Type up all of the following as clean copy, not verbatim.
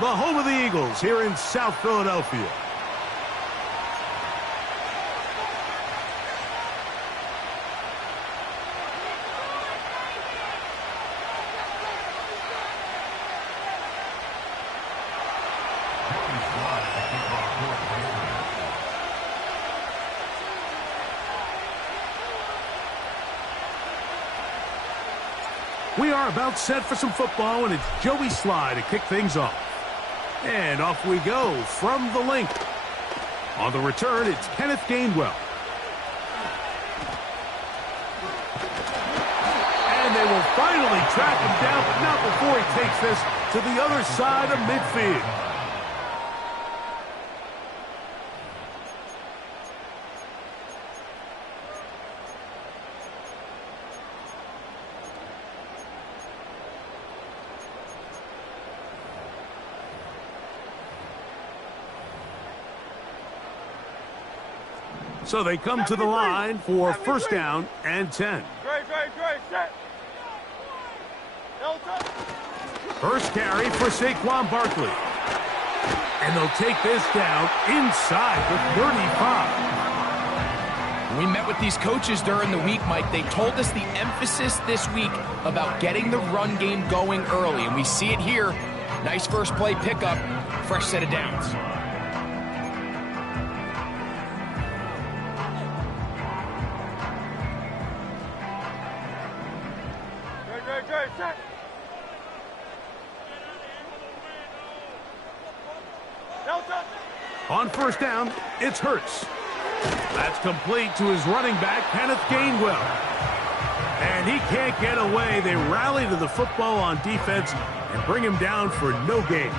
the home of the Eagles here in South Philadelphia. We are about set for some football, and it's Joey Sly to kick things off. And off we go from the link. On the return, it's Kenneth Gainwell. And they will finally track him down, but not before he takes this to the other side of midfield. So they come to the line for first down and 10. First carry for Saquon Barkley. And they'll take this down inside the 35. We met with these coaches during the week, Mike. They told us the emphasis this week about getting the run game going early. And we see it here. Nice first play pickup, fresh set of downs. On first down, it's Hurts. That's complete to his running back, Kenneth Gainwell. And he can't get away. They rally to the football on defense and bring him down for no gain.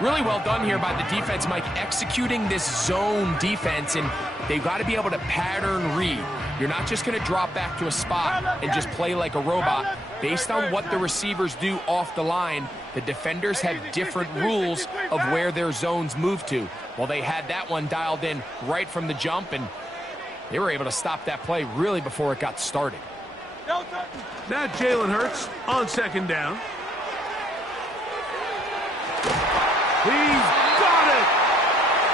Really well done here by the defense, Mike, executing this zone defense, and they've got to be able to pattern read. You're not just going to drop back to a spot and just play like a robot. Based on what the receivers do off the line, the defenders have different rules of where their zones move to. Well, they had that one dialed in right from the jump, and they were able to stop that play really before it got started. Now Jalen Hurts on second down. He's got it!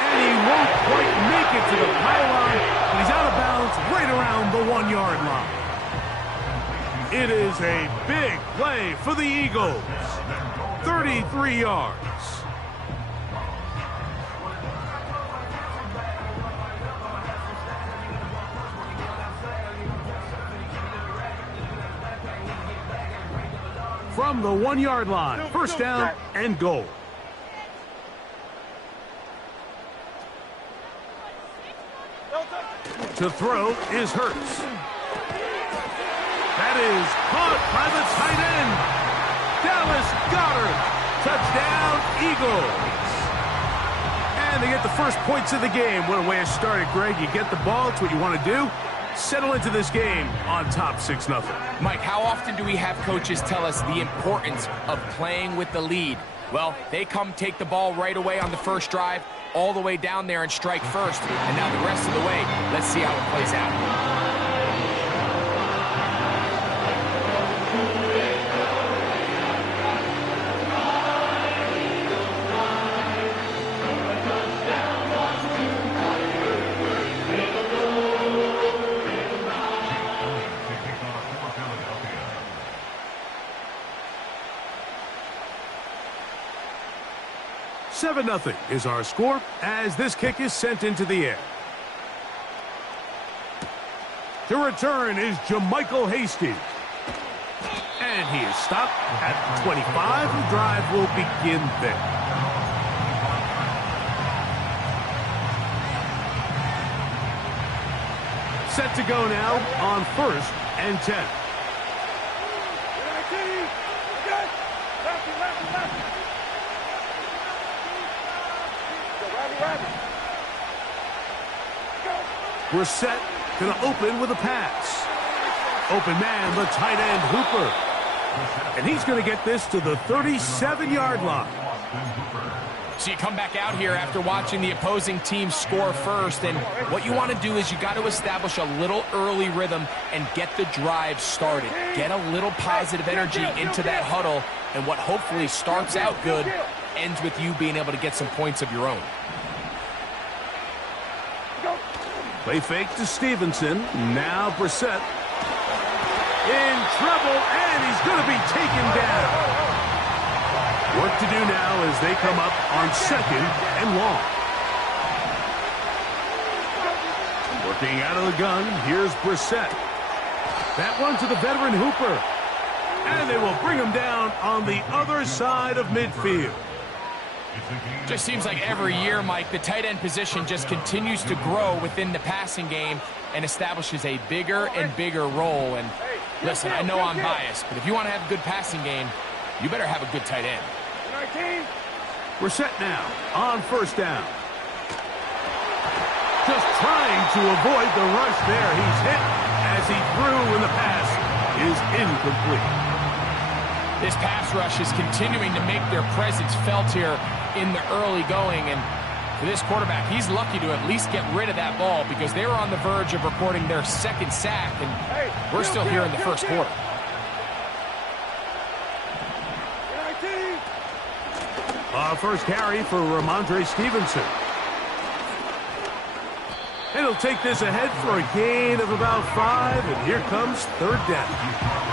And he won't quite make it to the pylon, but he's out of bounds right around the 1-yard line. It is a big play for the Eagles. 33 yards. From the 1-yard line, first down and goal. To throw is Hurts. That is caught by the tight end. Dallas Goedert. Touchdown, Eagles. And they get the first points of the game. What a way to start it, Greg. You get the ball. It's what you want to do. Settle into this game on top 6-0. Mike, how often do we have coaches tell us the importance of playing with the lead? Well, they come take the ball right away on the first drive, all the way down there and strike first. And now the rest of the way, let's see how it plays out. Seven 0 is our score as this kick is sent into the air. To return is Jermichael Hasty. And he is stopped at 25. The drive will begin there. Set to go now on first and 10. We're set, going to open with a pass. Open man, the tight end, Hooper. And he's going to get this to the 37-yard line. So you come back out here after watching the opposing team score first, and what you want to do is you got to establish a little early rhythm and get the drive started. Get a little positive energy into that huddle, and what hopefully starts out good ends with you being able to get some points of your own. Play fake to Stevenson. Now Brissett in trouble, and he's going to be taken down. Work to do now as they come up on second and long. Working out of the gun, here's Brissett. That one to the veteran Hooper. And they will bring him down on the other side of midfield. Just seems like every year, Mike, the tight end position just continues to grow within the passing game and establishes a bigger and bigger role. And listen, I know I'm biased, but if you want to have a good passing game, you better have a good tight end. We're set now on first down. Just trying to avoid the rush there. He's hit as he threw, and the pass is incomplete. This pass rush is continuing to make their presence felt here in the early going, and for this quarterback, he's lucky to at least get rid of that ball because they were on the verge of recording their second sack, and we're still here in the first quarter. First carry for Ramondre Stevenson. And he'll take this ahead for a gain of about 5, and here comes third down.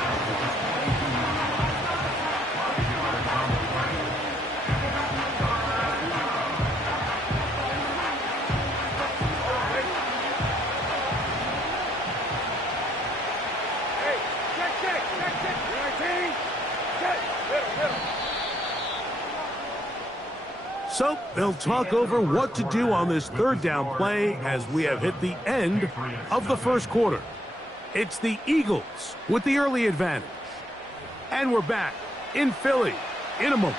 So they'll talk over what to do on this third down play as we have hit the end of the first quarter. It's the Eagles with the early advantage. And we're back in Philly in a moment.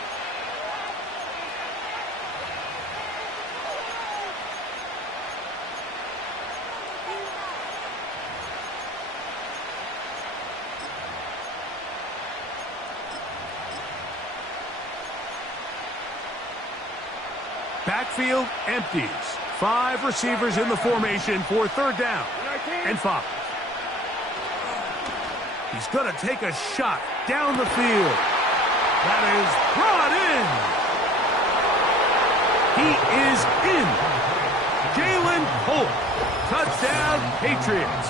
Backfield empties. 5 receivers in the formation for third down and 5. He's going to take a shot down the field. That is brought in. He is in. Jalen Holt. Touchdown, Patriots.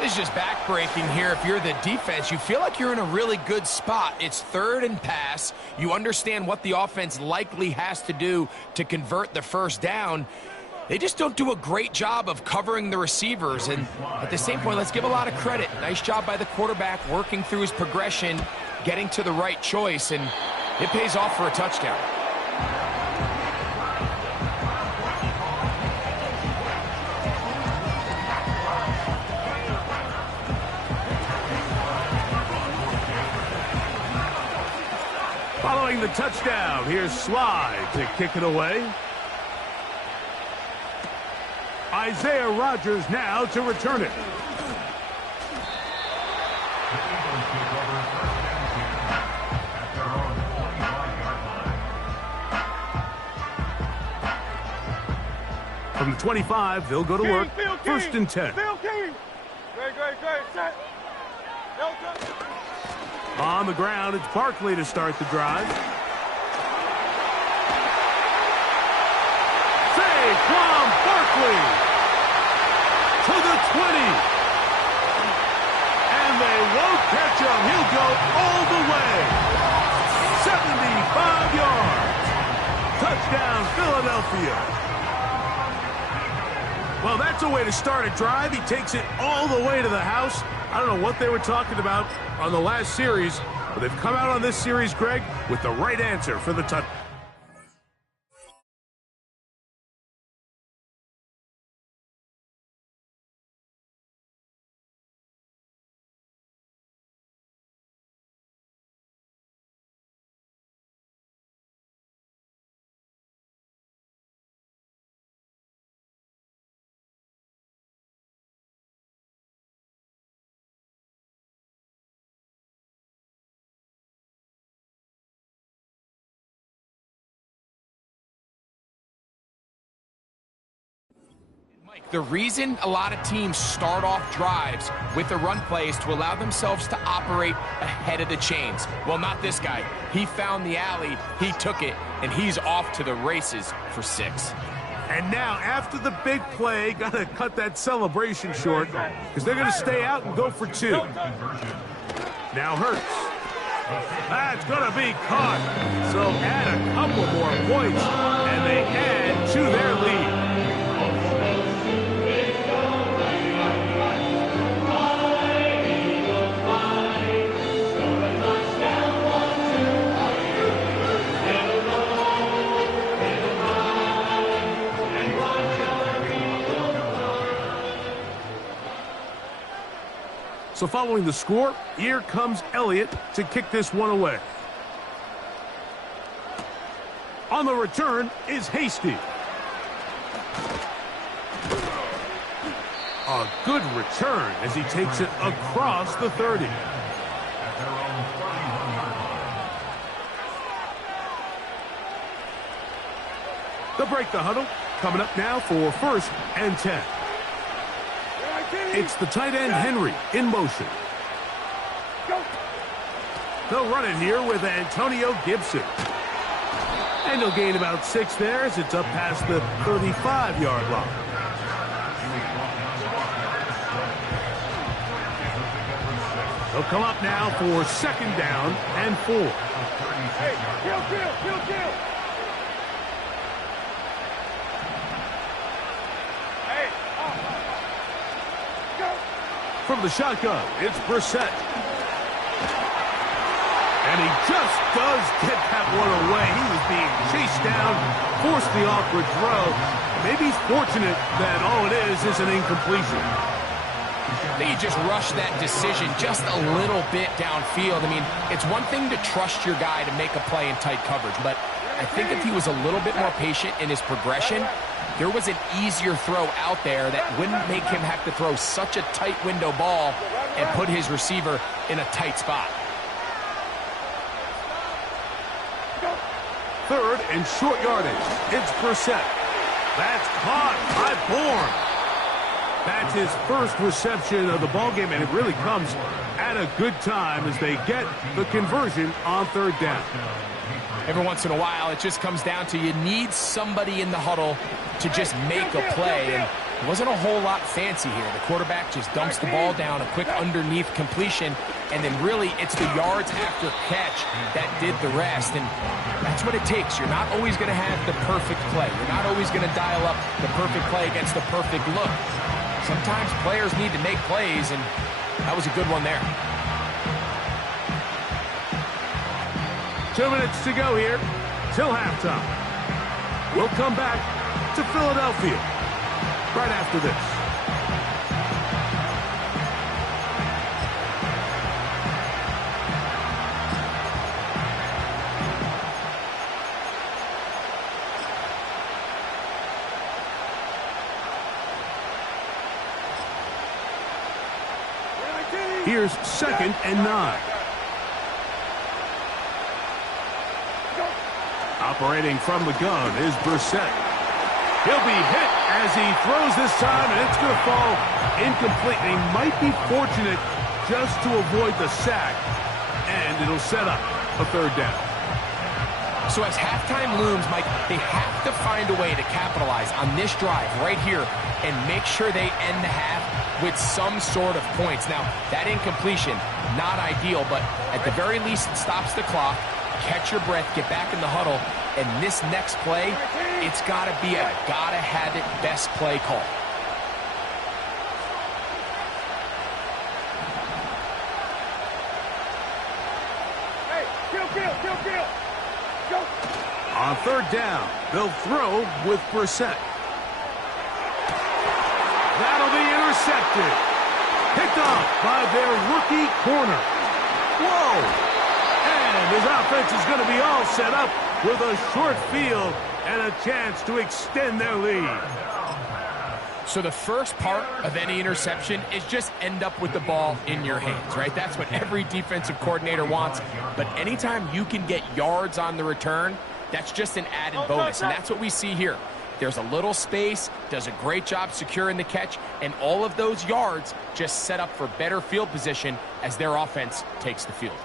This is just back-breaking here. If you're the defense, you feel like you're in a really good spot. It's third and pass. You understand what the offense likely has to do to convert the first down. They just don't do a great job of covering the receivers. And at the same point, let's give a lot of credit. Nice job by the quarterback working through his progression, getting to the right choice, and it pays off for a touchdown. Following the touchdown, here's Slide to kick it away. Isaiah Rodgers now to return it. From the 25, they'll go to work. First and 10. On the ground, it's Barkley to start the drive. Saquon Barkley to the 20. And they won't catch him. He'll go all the way. 75 yards. Touchdown, Philadelphia. Well, that's a way to start a drive. He takes it all the way to the house. I don't know what they were talking about on the last series, but they've come out on this series, Greg, with the right answer for the touchdown. The reason a lot of teams start off drives with a run play is to allow themselves to operate ahead of the chains. Well, not this guy. He found the alley, he took it, and he's off to the races for 6. And now, after the big play, got to cut that celebration short because they're going to stay out and go for 2. Now Hurts. That's going to be caught. So add a couple more points, and they add to their lead. So following the score, here comes Elliott to kick this one away. On the return is Hasty. A good return as he takes it across the 30. They'll break the huddle. Coming up now for 1st and 10. It's the tight end, Henry, in motion. They'll run it here with Antonio Gibson. And he'll gain about 6 there as it's up past the 35-yard line. They'll come up now for 2nd down and 4. Hey, kill. From the shotgun, it's Brissett. And he just does get that one away. He was being chased down, forced the awkward throw. Maybe he's fortunate that all it is an incompletion. I think he just rushed that decision just a little bit downfield. I mean, it's one thing to trust your guy to make a play in tight coverage, but I think if he was a little bit more patient in his progression, there was an easier throw out there that wouldn't make him have to throw such a tight window ball and put his receiver in a tight spot. 3rd and short yardage. It's Brissett. That's caught by Bourne. That's his first reception of the ballgame, and it really comes at a good time as they get the conversion on 3rd down. Every once in a while, it just comes down to you need somebody in the huddle to just make a play, and it wasn't a whole lot fancy here. The quarterback just dumps the ball down, a quick underneath completion, and then really it's the yards after catch that did the rest, and that's what it takes. You're not always going to have the perfect play. You're not always going to dial up the perfect play against the perfect look. Sometimes players need to make plays, and that was a good one there. 2 minutes to go here till halftime. We'll come back to Philadelphia right after this. Here's 2nd and 9. Operating from the gun is Brissett. He'll be hit as he throws this time, and it's going to fall incomplete. He might be fortunate just to avoid the sack, and it'll set up a 3rd down. So as halftime looms, Mike, they have to find a way to capitalize on this drive right here and make sure they end the half with some sort of points. Now, that incompletion, not ideal, but at the very least, it stops the clock. Catch your breath, get back in the huddle, and this next play, it's got to be a gotta-have-it best play call. Hey, kill. Go. On 3rd down, they'll throw with Brissett. That'll be intercepted. Picked off by their rookie corner. Whoa! And his offense is going to be all set up with a short field and a chance to extend their lead. So the first part of any interception is just end up with the ball in your hands, right? That's what every defensive coordinator wants. But anytime you can get yards on the return, that's just an added bonus. And that's what we see here. There's a little space, does a great job securing the catch, and all of those yards just set up for better field position as their offense takes the field.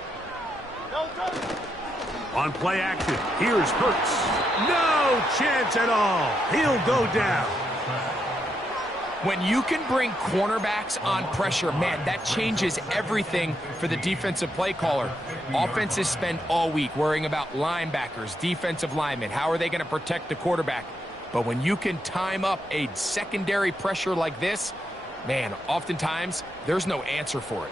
On play action, here's Hurts. No chance at all. He'll go down. When you can bring cornerbacks on pressure, man, that changes everything for the defensive play caller. Offenses spend all week worrying about linebackers, defensive linemen. How are they going to protect the quarterback? But when you can time up a secondary pressure like this, man, oftentimes there's no answer for it.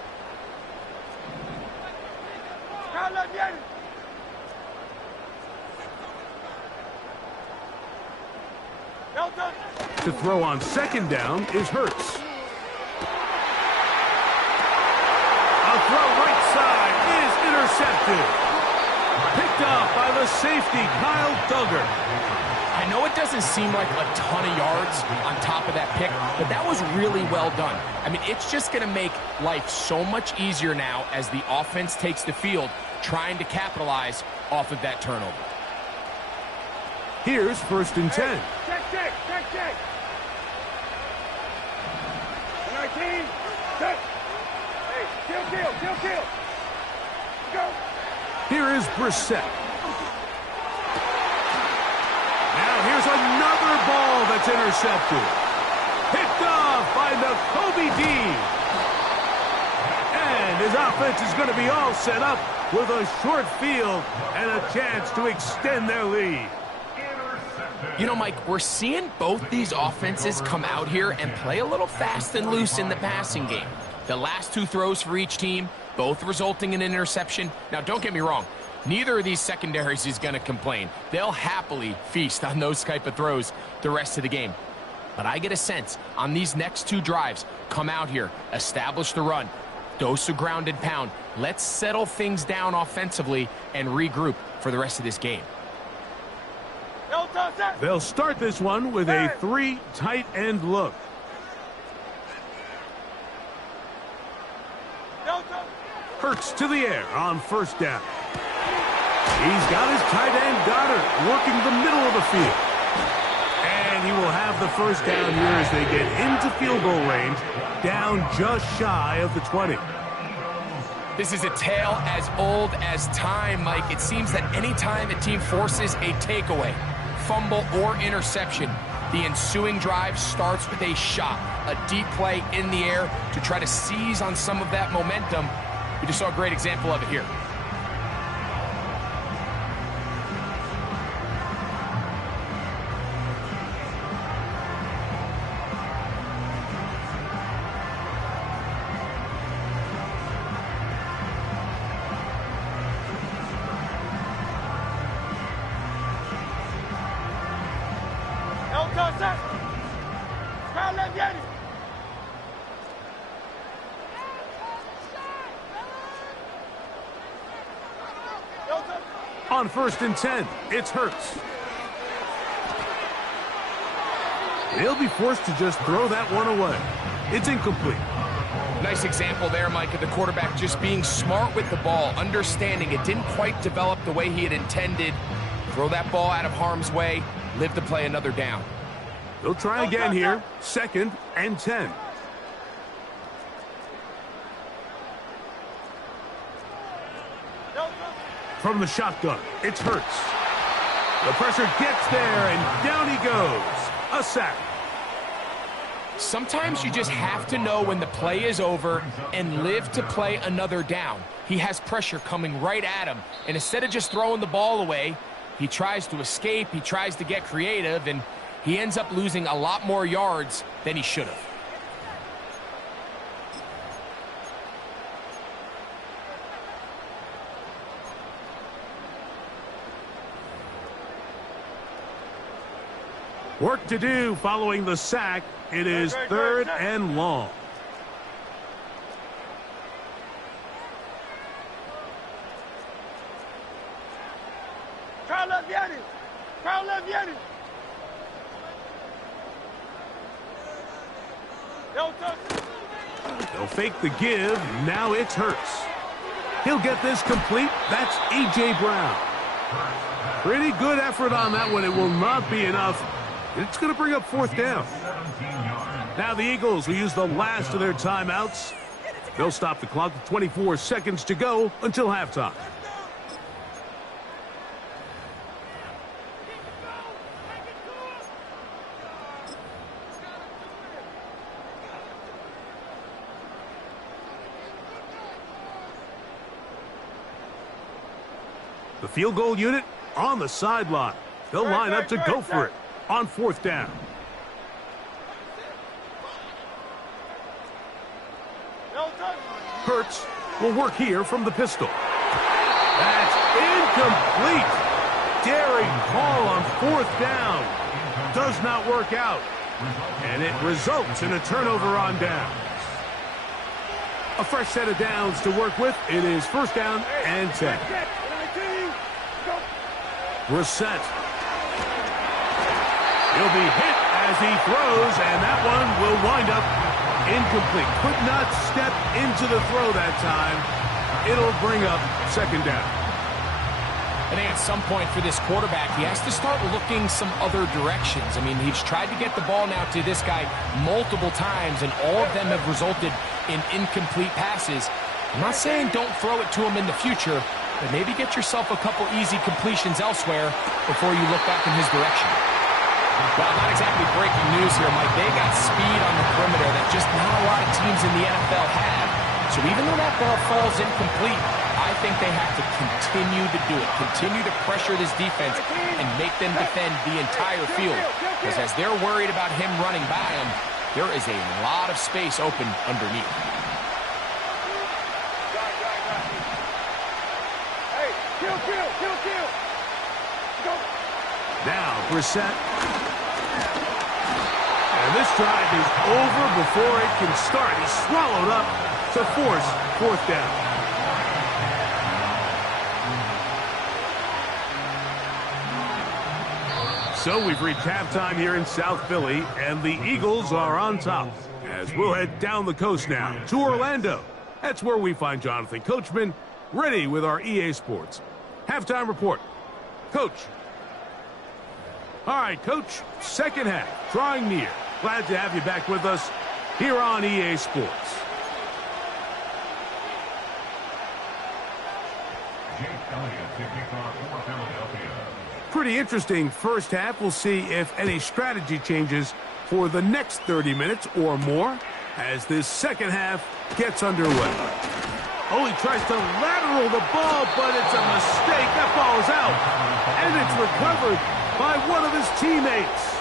To throw on second down is Hurts. A throw right side is intercepted. Picked off by the safety, Kyle Duggar. I know it doesn't seem like a ton of yards on top of that pick, but that was really well done. I mean, it's just going to make life so much easier now as the offense takes the field, trying to capitalize off of that turnover. Here's 1st and 10. Check. 19, check. Hey, kill. Go. Here is Brissett. Now here's another ball that's intercepted. Picked off by Nakobe Dean. And his offense is going to be all set up with a short field and a chance to extend their lead. You know, Mike, we're seeing both these offenses come out here and play a little fast and loose in the passing game. The last 2 throws for each team, both resulting in an interception. Now, don't get me wrong. Neither of these secondaries is going to complain. They'll happily feast on those type of throws the rest of the game. But I get a sense on these next 2 drives, come out here, establish the run, dose of ground and pound. Let's settle things down offensively and regroup for the rest of this game. They'll start this one with a 3 tight end look. Hurts to the air on 1st down. He's got his tight end Goddard working the middle of the field. And he will have the 1st down here as they get into field goal range, down just shy of the 20. This is a tale as old as time, Mike. It seems that anytime a team forces a takeaway, fumble, or interception, the ensuing drive starts with a shot, a deep play in the air to try to seize on some of that momentum. We just saw a great example of it here. On 1st and 10, it's Hurts. He'll be forced to just throw that one away. It's incomplete. Nice example there, Mike, of the quarterback just being smart with the ball, understanding it didn't quite develop the way he had intended. Throw that ball out of harm's way, live to play another down. They'll try again here, 2nd and 10. From the shotgun, it's Hurts. The pressure gets there, and down he goes. A sack. Sometimes you just have to know when the play is over and live to play another down. He has pressure coming right at him, and instead of just throwing the ball away, he tries to escape, he tries to get creative, and he ends up losing a lot more yards than he should have. Work to do following the sack. It is 3rd and long. They'll fake the give. Now it's Hurts. He'll get this complete. That's A.J. Brown. Pretty good effort on that one. It will not be enough. It's going to bring up fourth down. Now the Eagles will use the last of their timeouts. They'll stop the clock with 24 seconds to go until halftime. The field goal unit on the sideline. They'll line up to go for it on fourth down. Hurts will work here from the pistol. That's incomplete. Daring call on fourth down. Does not work out. And it results in a turnover on downs. A fresh set of downs to work with. It is first down and 10. Brissett. He'll be hit as he throws, and that one will wind up incomplete. Could not step into the throw that time. It'll bring up second down. I think at some point for this quarterback, he has to start looking some other directions. I mean, he's tried to get the ball now to this guy multiple times, and all of them have resulted in incomplete passes. I'm not saying don't throw it to him in the future, but maybe get yourself a couple easy completions elsewhere before you look back in his direction. Well, not exactly breaking news here, Mike. They got speed on the perimeter that just not a lot of teams in the NFL have. So even though that ball falls incomplete, I think they have to continue to do it. Continue to pressure this defense and make them defend the entire field. Because as they're worried about him running by them, there is a lot of space open underneath. Now, Brissett. And this drive is over before it can start. He's swallowed up to force fourth down. So we've reached halftime here in South Philly, and the Eagles are on top. As we'll head down the coast now to Orlando. That's where we find Jonathan Coachman, ready with our EA Sports halftime report. Coach. All right, Coach, second half, drawing near. Glad to have you back with us here on EA Sports. Pretty interesting first half. We'll see if any strategy changes for the next 30 minutes or more as this second half gets underway. Oh, he tries to lateral the ball, but it's a mistake. That ball is out, and it's recovered by one of his teammates.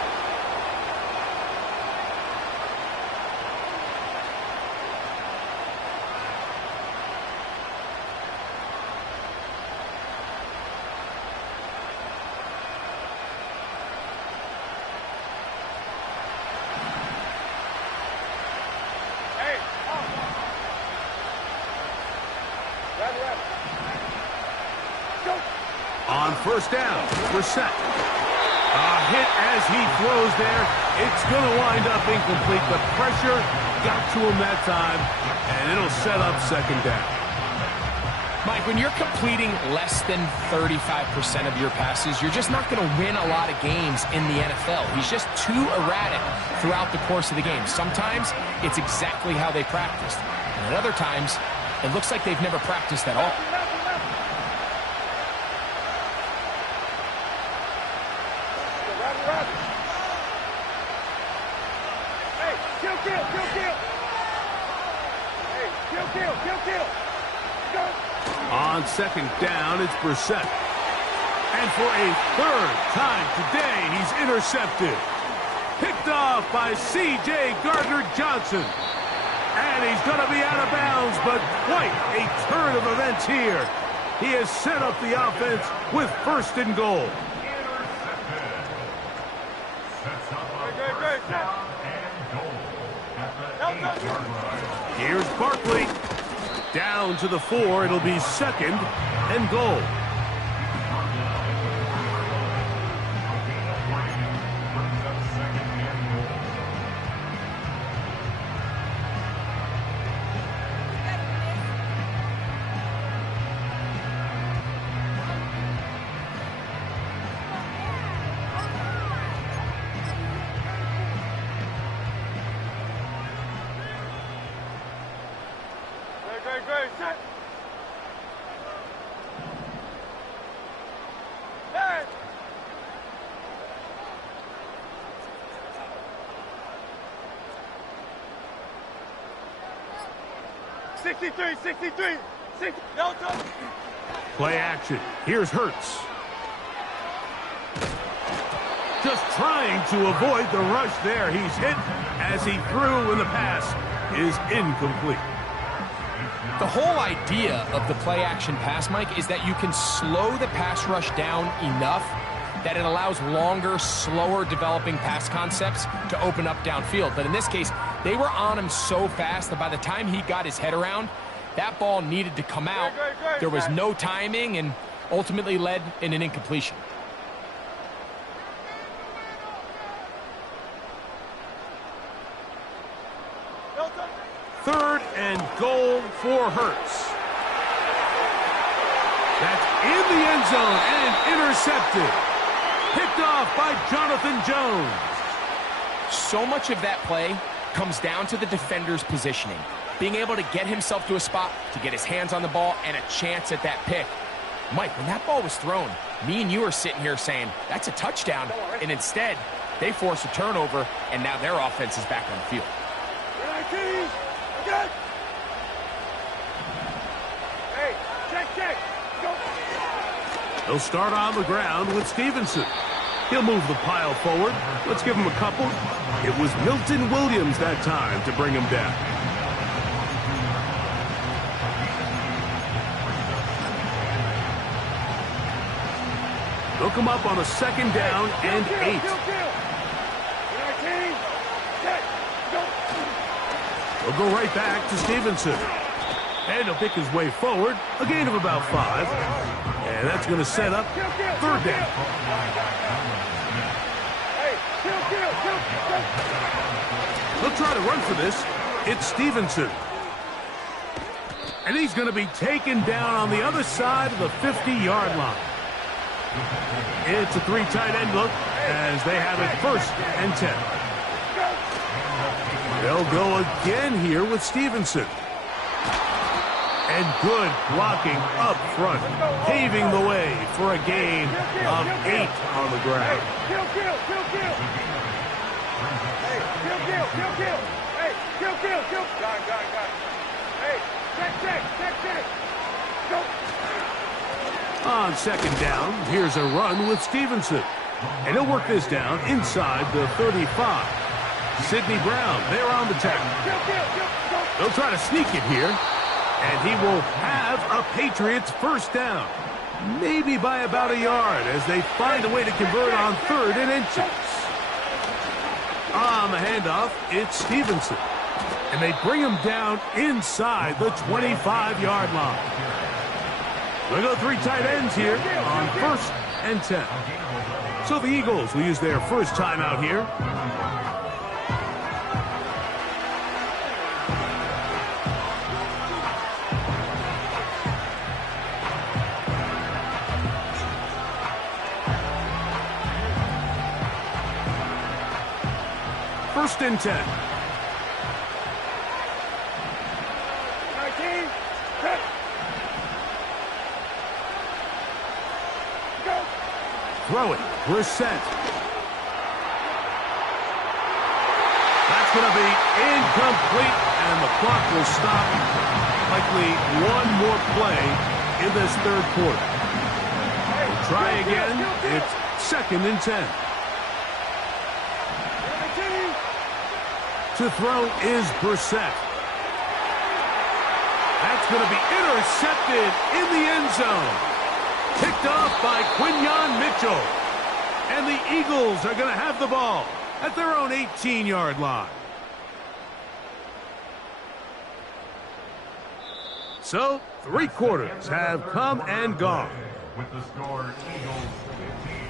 On first down, Brissett. A hit as he throws there. It's going to wind up incomplete. The pressure got to him that time, and it'll set up second down. Mike, when you're completing less than 35% of your passes, you're just not going to win a lot of games in the NFL. He's just too erratic throughout the course of the game. Sometimes it's exactly how they practiced. And at other times, it looks like they've never practiced at all. On second down, it's Brissett. And for a third time today, he's intercepted. Picked off by C.J. Gardner-Johnson. And he's going to be out of bounds, but quite a turn of events here. He has set up the offense with first and goal. Here's Barkley. Down to the 4. It'll be second and goal. Great, set. Hey. 63. Delta. Play action. Here's Hurts. Just trying to avoid the rush there. He's hit as he threw, and the pass is incomplete. The whole idea of the play-action pass, Mike, is that you can slow the pass rush down enough that it allows longer, slower developing pass concepts to open up downfield. But in this case, they were on him so fast that by the time he got his head around, that ball needed to come out. There was no timing and ultimately led in an incompletion. Third and goal for Hurts. That's in the end zone and intercepted. Picked off by Jonathan Jones. So much of that play comes down to the defender's positioning. Being able to get himself to a spot, to get his hands on the ball, and a chance at that pick. Mike, when that ball was thrown, me and you are sitting here saying, that's a touchdown. And instead, they force a turnover, and now their offense is back on the field. Hey, check. Go. He'll start on the ground with Stevenson. He'll move the pile forward. Let's give him a couple. It was Milton Williams that time to bring him down. They'll come up on a second down and 8. He'll go right back to Stevenson. And he'll pick his way forward, a gain of about 5. And that's going to set up third down. They'll try to run for this. It's Stevenson. And he's going to be taken down on the other side of the 50-yard line. It's a 3 tight end look as they have it first and 10. They'll go again here with Stevenson. And good blocking up front, paving the way for a gain of 8 on the ground. Kill. Hey, kill. Hey, kill. Got. Hey, check. Go. On second down, here's a run with Stevenson. And he'll work this down inside the 35. Sidney Brown, they're on the tackle. They'll try to sneak it here. And he will have a Patriots first down. Maybe by about a yard as they find a way to convert on 3rd and inches. On the handoff, it's Stevenson. And they bring him down inside the 25-yard line. They'll go 3 tight ends here on 1st and 10. So the Eagles will use their first timeout here. First and 10. 19. Set. Go. Throw it. Brissett. That's going to be incomplete, and the clock will stop. Likely one more play in this 3rd quarter. We'll try again. It's 2nd and 10. To throw is Brissett. That's going to be intercepted in the end zone. Picked off by Quinyon Mitchell. And the Eagles are going to have the ball at their own 18-yard line. So, 3 quarters have come and gone. With the score, Eagles 15.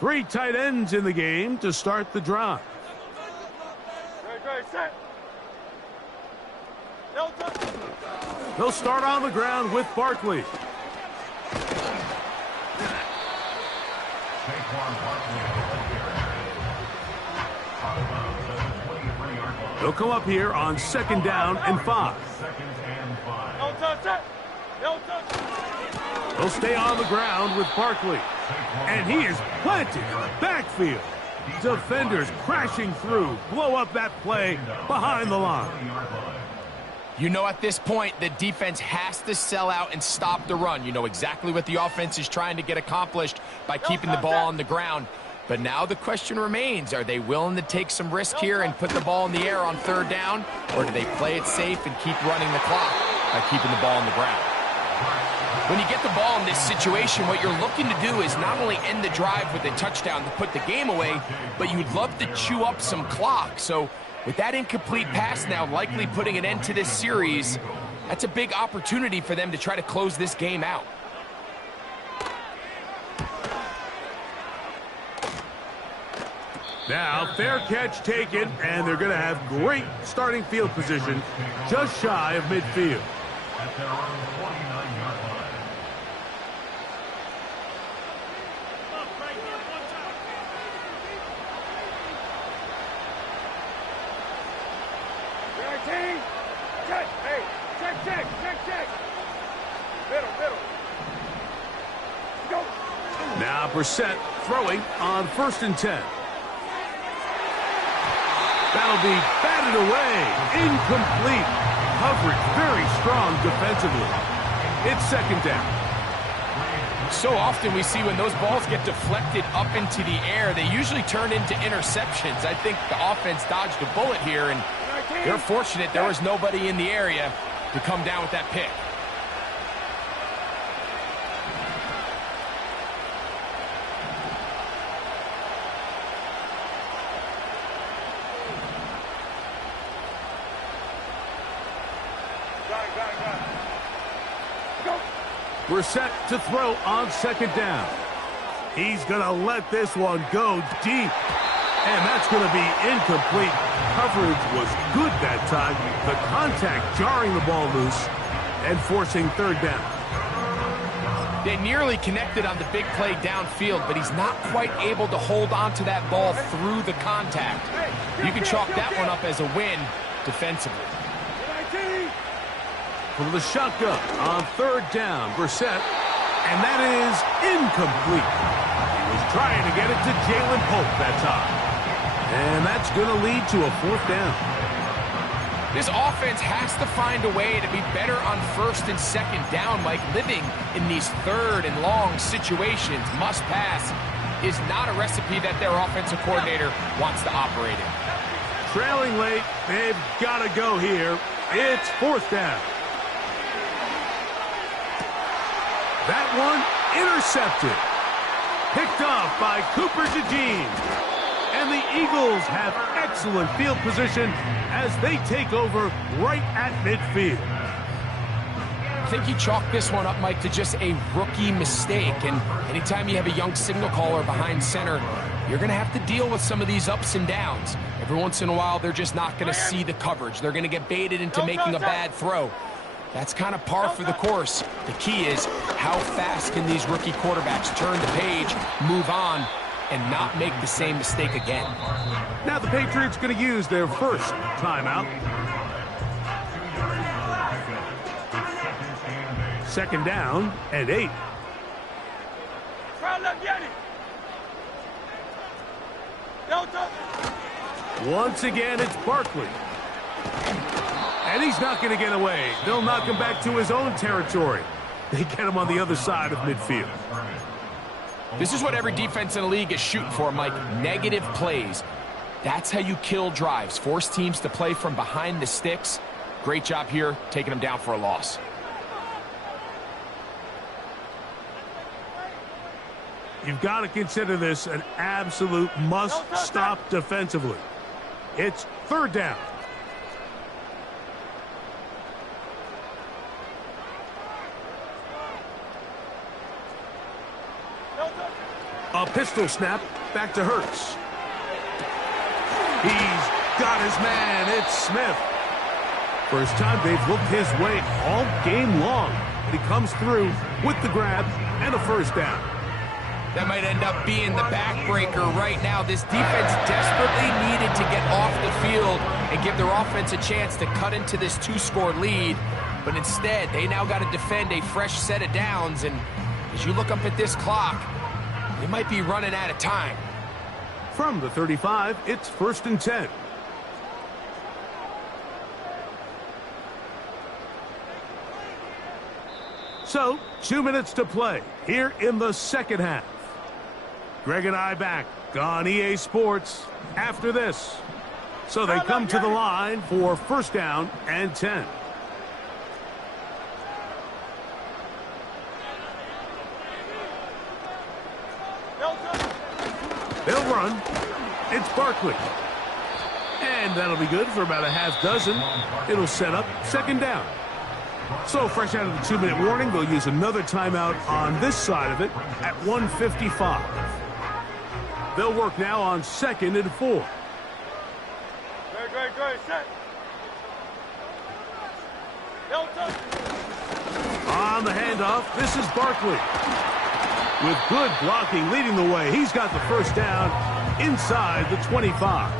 Three tight ends in the game to start the drive. Great, set. Delta. They'll start on the ground with Barkley. They'll come up here on 2nd down and 5. Don't touch it. Don't touch it. They'll stay on the ground with Barkley. And he is planted in the backfield. Defenders crashing through, blow up that play behind the line. You know, at this point, the defense has to sell out and stop the run. You know exactly what the offense is trying to get accomplished by keeping the ball on the ground. But now the question remains, are they willing to take some risk here and put the ball in the air on 3rd down? Or do they play it safe and keep running the clock by keeping the ball on the ground? When you get the ball in this situation, what you're looking to do is not only end the drive with a touchdown to put the game away, but you'd love to chew up some clock. So with that incomplete pass now likely putting an end to this series, that's a big opportunity for them to try to close this game out. Now, fair catch taken, and they're going to have great starting field position just shy of midfield. At their own 29-yard line. Check. Hey, check. Middle. Go. Now Brissett throwing on 1st and 10. That'll be batted away. Incomplete. Coverage very strong defensively. It's 2nd down. So often we see when those balls get deflected up into the air, they usually turn into interceptions. I think the offense dodged a bullet here, and they're fortunate there was nobody in the area to come down with that pick. Got it. Go. Brissett to throw on 2nd down. He's going to let this one go deep. And that's going to be incomplete. Coverage was good that time. The contact jarring the ball loose and forcing 3rd down. They nearly connected on the big play downfield, but he's not quite able to hold on to that ball through the contact. You can chalk that one up as a win defensively. From the shotgun on 3rd down, Brissett, and that is incomplete. He was trying to get it to Jalen Pope that time. And that's going to lead to a 4th down. This offense has to find a way to be better on 1st and 2nd down, Mike. Living in these 3rd and long situations, must pass, is not a recipe that their offensive coordinator wants to operate in. Trailing late, they've got to go here. It's 4th down. That one intercepted. Picked off by Cooper DeJean. And the Eagles have excellent field position as they take over right at midfield. I think you chalk this one up, Mike, to just a rookie mistake. And anytime you have a young signal caller behind center, you're going to have to deal with some of these ups and downs. Every once in a while, they're just not going to see the coverage. They're going to get baited into making a bad throw. That's kind of par for the course. The key is how fast can these rookie quarterbacks turn the page, move on, and not make the same mistake again. Now the Patriots going to use their first timeout. 2nd down and 8. Once again, it's Barkley. And he's not going to get away. They'll knock him back to his own territory. They get him on the other side of midfield. This is what every defense in the league is shooting for, Mike. Negative plays. That's how you kill drives. Force teams to play from behind the sticks. Great job here, taking them down for a loss. You've got to consider this an absolute must-stop defensively. It's 3rd down. A pistol snap back to Hurts. He's got his man. It's Smith. First time they've looked his way all game long. And he comes through with the grab and a 1st down. That might end up being the backbreaker right now. This defense desperately needed to get off the field and give their offense a chance to cut into this 2-score lead. But instead, they now got to defend a fresh set of downs. And as you look up at this clock, they might be running out of time. From the 35, it's 1st and 10. So, 2 minutes to play here in the second half. Greg and I back on EA Sports after this. So they come to the line for 1st down and 10. They'll run. It's Barkley. And that'll be good for about a half dozen. It'll set up 2nd down. So fresh out of the 2-minute warning, they'll use another timeout on this side of it at 1:55. They'll work now on 2nd and 4. Great, set. On the handoff, this is Barkley. With good blocking leading the way, he's got the 1st down inside the 25.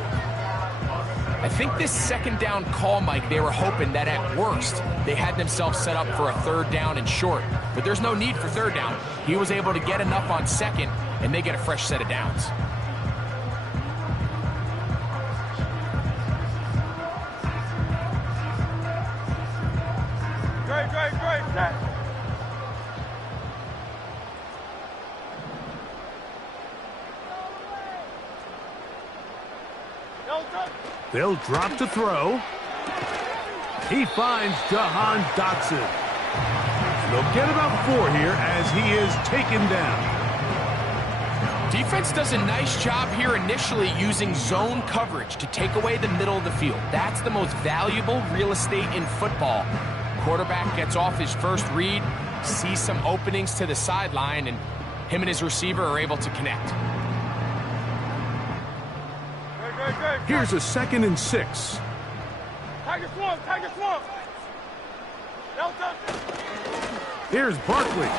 I think this 2nd down call, Mike, they were hoping that at worst they had themselves set up for a 3rd down and short. But there's no need for 3rd down. He was able to get enough on 2nd, and they get a fresh set of downs. Great, set. They'll drop to throw. He finds Jahan Dotson. They'll get about 4 here as he is taken down. Defense does a nice job here initially using zone coverage to take away the middle of the field. That's the most valuable real estate in football. Quarterback gets off his first read, sees some openings to the sideline, and him and his receiver are able to connect. Here's a 2nd and 6. Tiger swamp. Here's Barkley.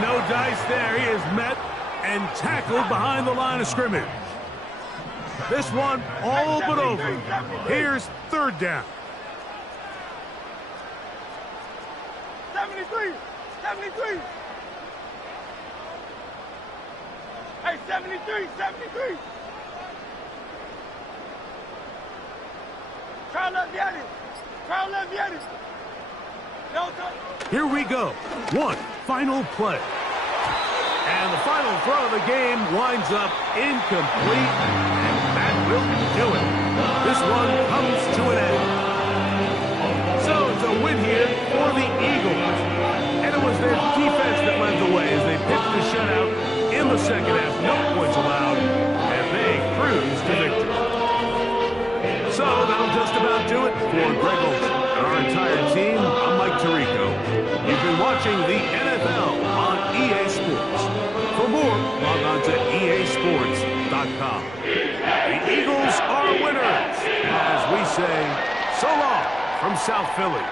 No dice there. He is met and tackled behind the line of scrimmage. This one all but over. Here's 3rd down. 73. Hey, 73. Try left, get it. Here we go. One final play. And the final throw of the game winds up incomplete. And that will do it. This one comes to an end. So it's a win here for the Eagles. And it was their defense that led the way as they pitched the shutout in the second half. No points allowed. And they cruised to victory. So that'll just about do it for Greg Olsen and our entire team. I'm Mike Tirico. You've been watching the NFL on EA Sports. For more, log on to easports.com. The Eagles are winners, as we say, so long from South Philly.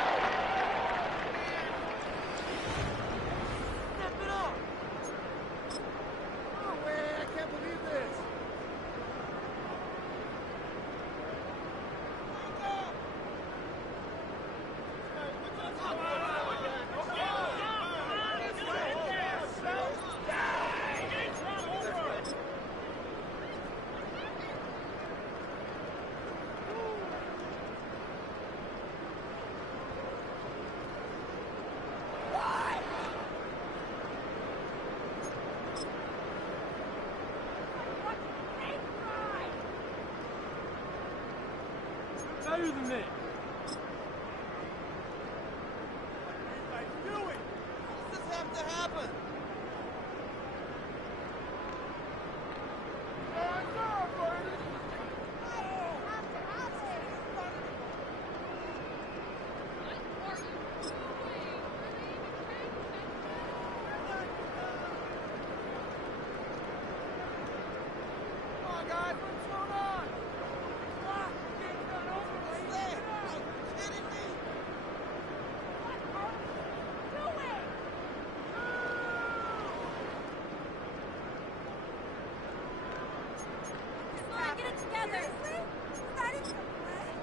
Seriously? Is that even a play?